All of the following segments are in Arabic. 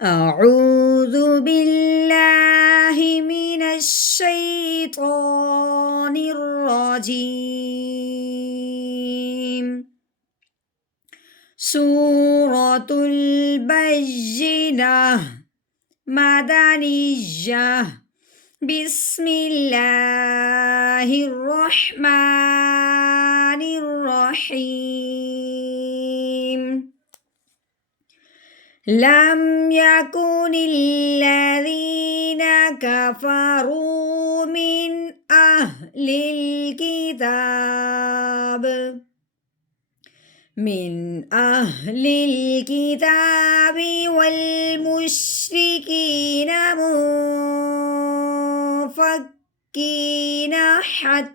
أعوذ بالله من الشيطان الرجيم. سورة البينة مدنية. بسم الله الرحمن الرحيم. لم يكن الذين كفروا من أهل الكتاب والمشركين منفكين حتى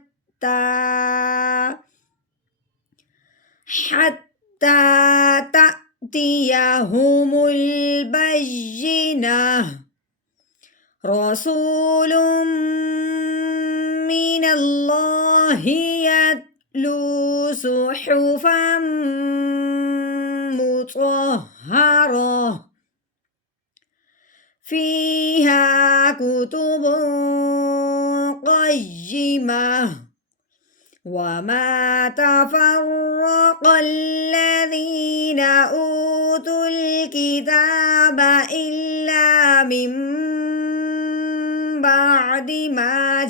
تأتيهم البينة. رسول من الله يتلو صحفا مطهرة فيها كتب قيمة. وما تفرق الذين أوتوا الكتاب إلا من بعد ما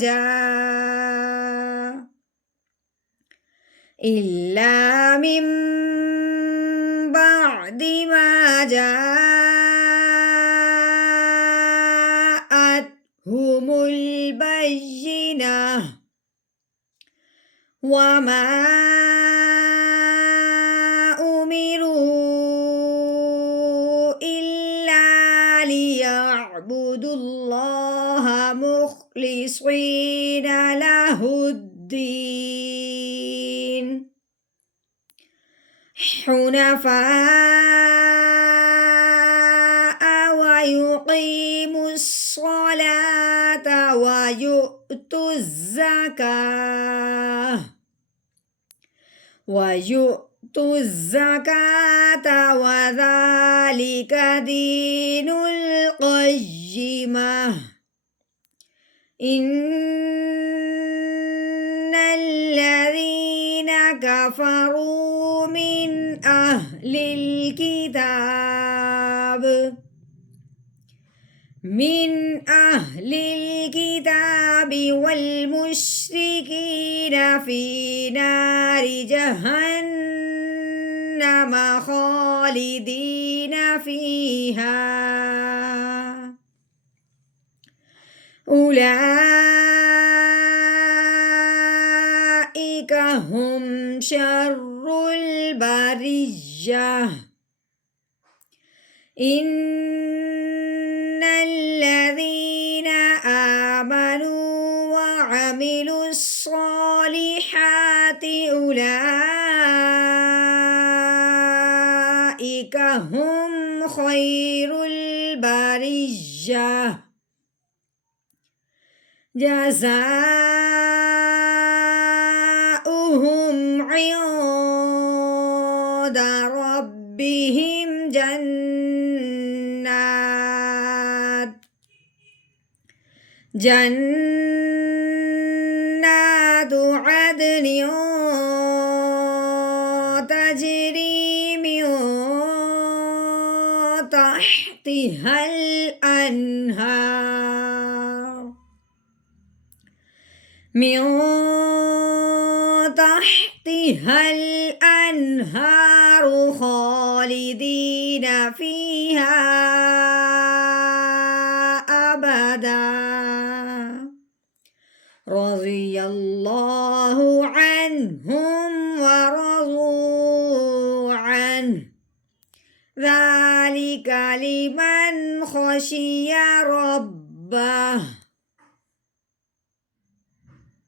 جاءتهم البينة. وما أمروا إلا ليعبدوا الله مخلصين له الدين حنفاء ويقيموا الصلاة ويؤتوا الزكاة وذلك دين القيمة. إن الذين كفروا من أهل الكتاب والمشركين في نار جهنم خالدين فيها. أولئك هم شر البرية. إن الذين آمنوا وعملوا الصالحات أولئك هم خير البرية. جزاؤهم عند ربهم جنات عدن تجري من تحتها الأنهار خالدين فيها أبدا. رضي الله عنهم ورضوا عنه. ذلك لمن خشي ربه.